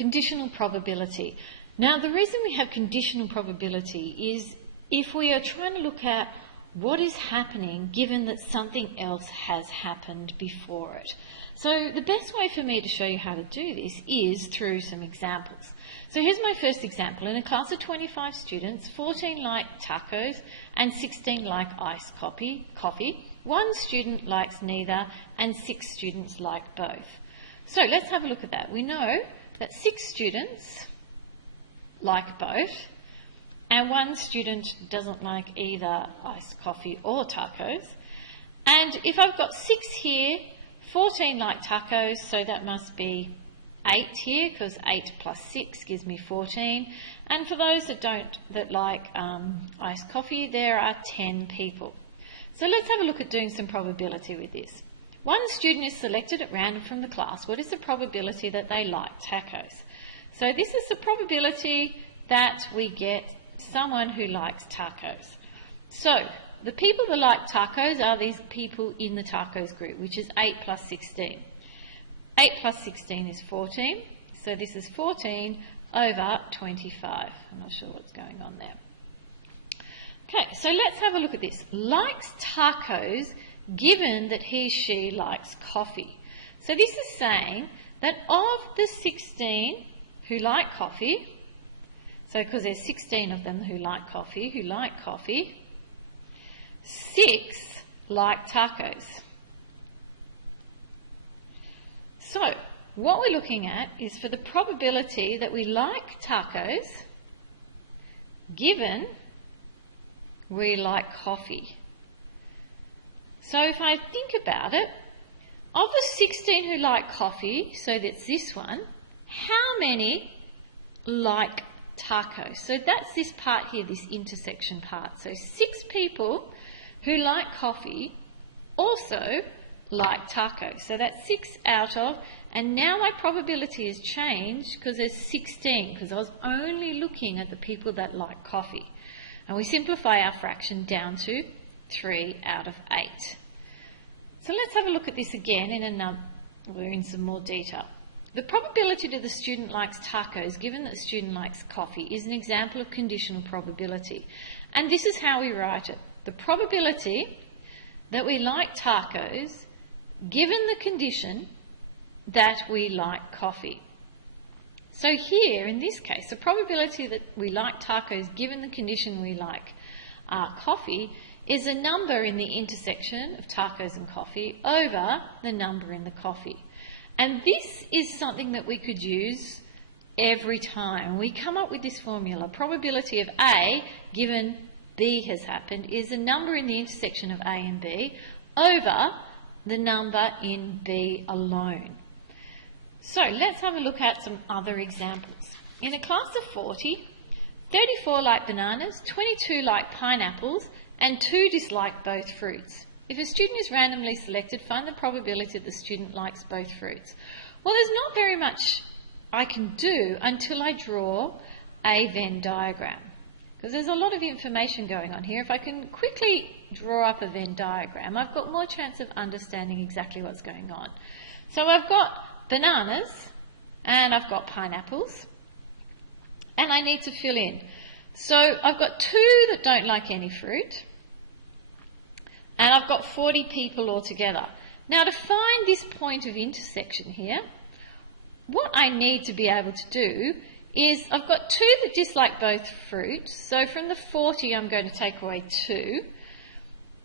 conditional probability. Now, the reason we have conditional probability is if we are trying to look at what is happening given that something else has happened before it. So the best way for me to show you how to do this is through some examples. So here's my first example. In a class of 25 students, 14 like tacos and 16 like iced coffee. One student likes neither and 6 students like both. So let's have a look at that. We know that 6 students like both, and 1 student doesn't like either iced coffee or tacos. And if I've got 6 here, 14 like tacos, so that must be 8 here, because 8 plus 6 gives me 14. And for those that like iced coffee, there are 10 people. So let's have a look at doing some probability with this. 1 student is selected at random from the class. What is the probability that they like tacos? So this is the probability that we get someone who likes tacos. So the people that like tacos are these people in the tacos group, which is 8 plus 16. 8 plus 16 is 14, so this is 14 over 25. I'm not sure what's going on there. Okay, so let's have a look at this. Likes tacos given that she likes coffee. So this is saying that of the 16 who like coffee, so because there's 16 of them who like coffee, 6 like tacos. So what we're looking at is for the probability that we like tacos given we like coffee. So if I think about it, of the 16 who like coffee, so that's this one, how many like tacos? So that's this part here, this intersection part. So 6 people who like coffee also like tacos. So that's 6 out of, and now my probability has changed because there's 16, because I was only looking at the people that like coffee. And we simplify our fraction down to 3 out of 8. So let's have a look at this again in some more detail. The probability that the student likes tacos, given that the student likes coffee, is an example of conditional probability. And this is how we write it. The probability that we like tacos, given the condition that we like coffee. So here, in this case, the probability that we like tacos, given the condition we like coffee, is a number in the intersection of tacos and coffee over the number in the coffee. And this is something that we could use every time. We come up with this formula. Probability of A, given B has happened, is a number in the intersection of A and B over the number in B alone. So let's have a look at some other examples. In a class of 40, 34 like bananas, 22 like pineapples, and 2 dislike both fruits. If a student is randomly selected, find the probability that the student likes both fruits. Well, there's not very much I can do until I draw a Venn diagram, because there's a lot of information going on here. If I can quickly draw up a Venn diagram, I've got more chance of understanding exactly what's going on. So I've got bananas and I've got pineapples, and I need to fill in. So I've got 2 that don't like any fruit, and I've got 40 people altogether. Now, to find this point of intersection here, what I need to be able to do is I've got 2 that dislike both fruits. So from the 40, I'm going to take away 2.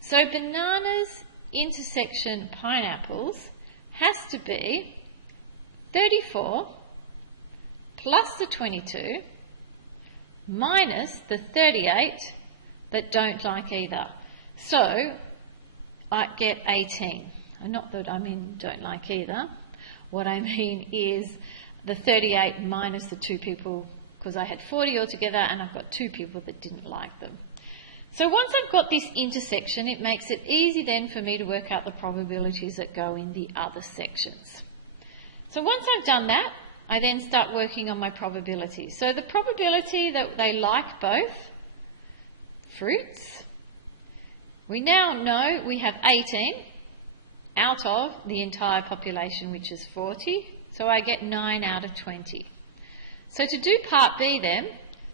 So bananas intersection pineapples has to be 34 plus the 22 minus the 38 that don't like either. So I get 18. Not that I mean don't like either. What I mean is the 38 minus the 2 people, because I had 40 altogether and I've got 2 people that didn't like them. So once I've got this intersection, it makes it easy then for me to work out the probabilities that go in the other sections. So once I've done that, I then start working on my probabilities. So the probability that they like both fruits, we now know we have 18 out of the entire population, which is 40. So I get 9 out of 20. So to do part B then,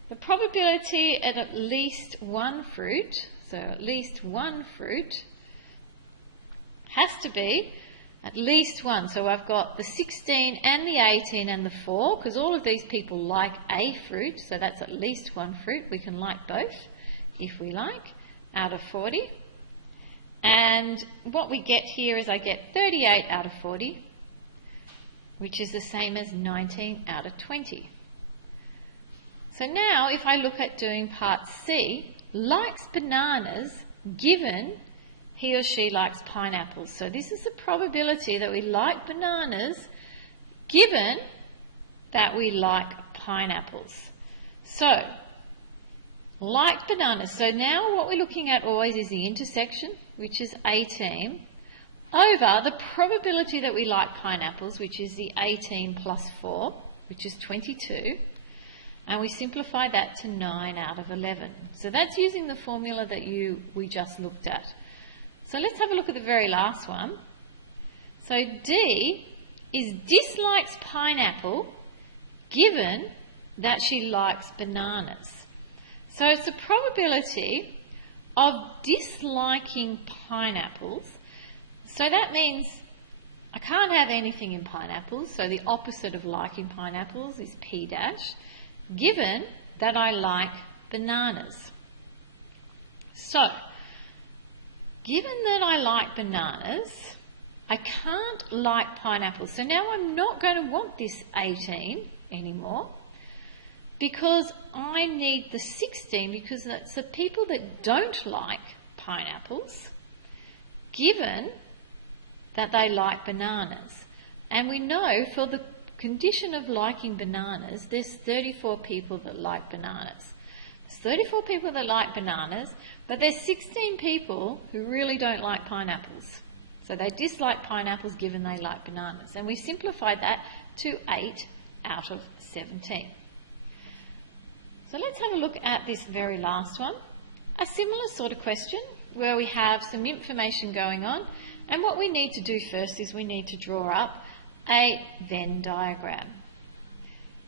the probability at least one fruit, so at least one fruit, has to be at least one. So I've got the 16 and the 18 and the 4, because all of these people like a fruit, so that's at least one fruit. We can like both, if we like, out of 40. And what we get here is I get 38 out of 40, which is the same as 19 out of 20. So now if I look at doing part C, likes bananas given he or she likes pineapples. So this is the probability that we like bananas given that we like pineapples. So, like bananas. So now what we're looking at always is the intersection, which is 18, over the probability that we like pineapples, which is the 18 plus 4, which is 22. And we simplify that to 9 out of 11. So that's using the formula that we just looked at. So let's have a look at the very last one. So D is dislikes pineapple given that she likes bananas. So it's the probability of disliking pineapples. So that means I can't have anything in pineapples, so the opposite of liking pineapples is P dash, given that I like bananas. So, given that I like bananas, I can't like pineapples. So now I'm not going to want this 18 anymore because I need the 16 because that's the people that don't like pineapples, given that they like bananas. And we know for the condition of liking bananas, there's 34 people that like bananas. There's 34 people that like bananas, but there's 16 people who really don't like pineapples. So they dislike pineapples given they like bananas. And we simplified that to 8 out of 17. So let's have a look at this very last one. A similar sort of question where we have some information going on. And what we need to do first is we need to draw up a Venn diagram.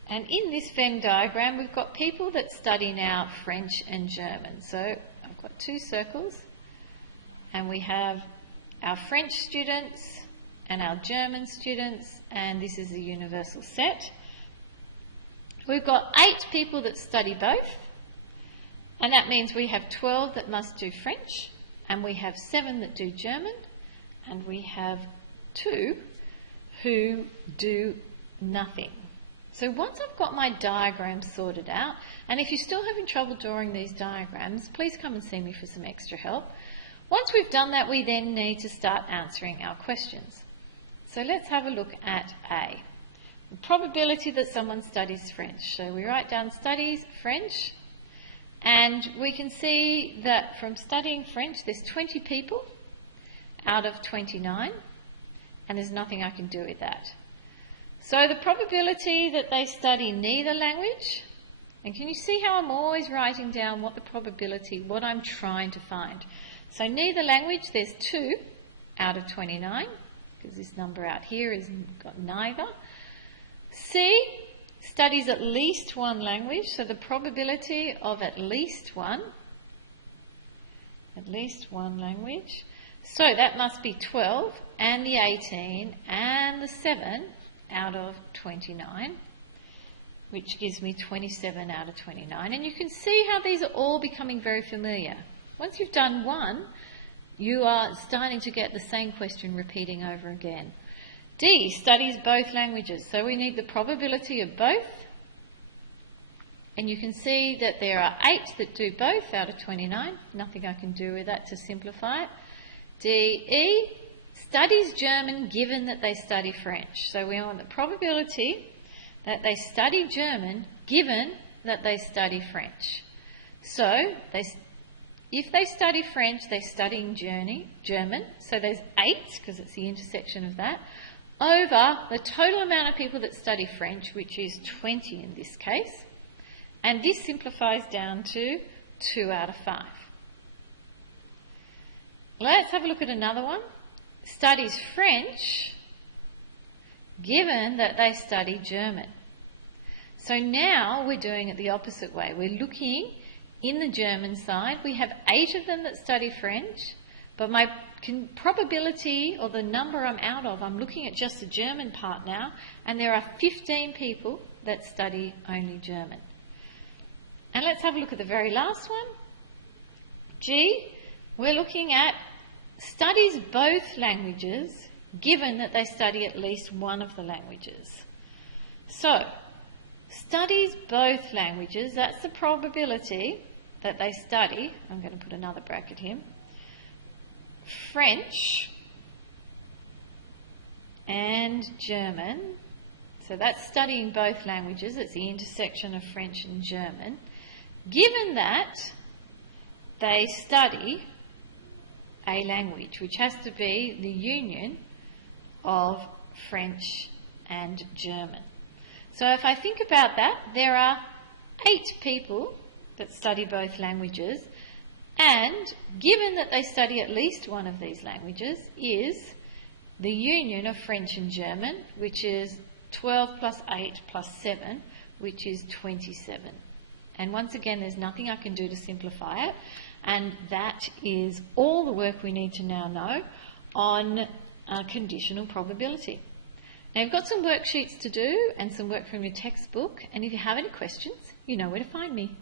And in this Venn diagram, we've got people that study now French and German. So I've got two circles, and we have our French students and our German students, and this is a universal set. We've got 8 people that study both, and that means we have 12 that must do French, and we have 7 that do German, and we have 2 who do nothing. So once I've got my diagram sorted out, and if you're still having trouble drawing these diagrams, please come and see me for some extra help. Once we've done that, we then need to start answering our questions. So let's have a look at A. The probability that someone studies French. So we write down studies French, and we can see that from studying French, there's 20 people out of 29, and there's nothing I can do with that. So the probability that they study neither language, and can you see how I'm always writing down what the probability, what I'm trying to find. So neither language, there's 2 out of 29, because this number out here has got neither. C, studies at least one language, so the probability of at least one language. So that must be 12, and the 18, and the 7 out of 29, which gives me 27 out of 29. And you can see how these are all becoming very familiar. Once you've done one, you are starting to get the same question repeating over again. D, studies both languages. So we need the probability of both. And you can see that there are 8 that do both out of 29. Nothing I can do with that to simplify it. D, E, studies German given that they study French. So we want the probability that they study German given that they study French. So if they study French, they're studying German. So there's 8, because it's the intersection of that, over the total amount of people that study French, which is 20 in this case. And this simplifies down to 2 out of 5. Let's have a look at another one. Studies French given that they study German. So now we're doing it the opposite way. We're looking in the German side. We have 8 of them that study French, but my probability, or the number I'm out of, I'm looking at just the German part now, and there are 15 people that study only German. And let's have a look at the very last one. G, we're looking at studies both languages, given that they study at least one of the languages. So, studies both languages, that's the probability that they study, I'm going to put another bracket here, French and German. So that's studying both languages, it's the intersection of French and German. Given that they study a language, which has to be the union of French and German. So if I think about that, there are 8 people that study both languages, and given that they study at least one of these languages is the union of French and German, which is 12 plus 8 plus 7, which is 27. And once again, there's nothing I can do to simplify it, and that is all the work we need to now know on conditional probability. Now, you've got some worksheets to do and some work from your textbook, and if you have any questions, you know where to find me.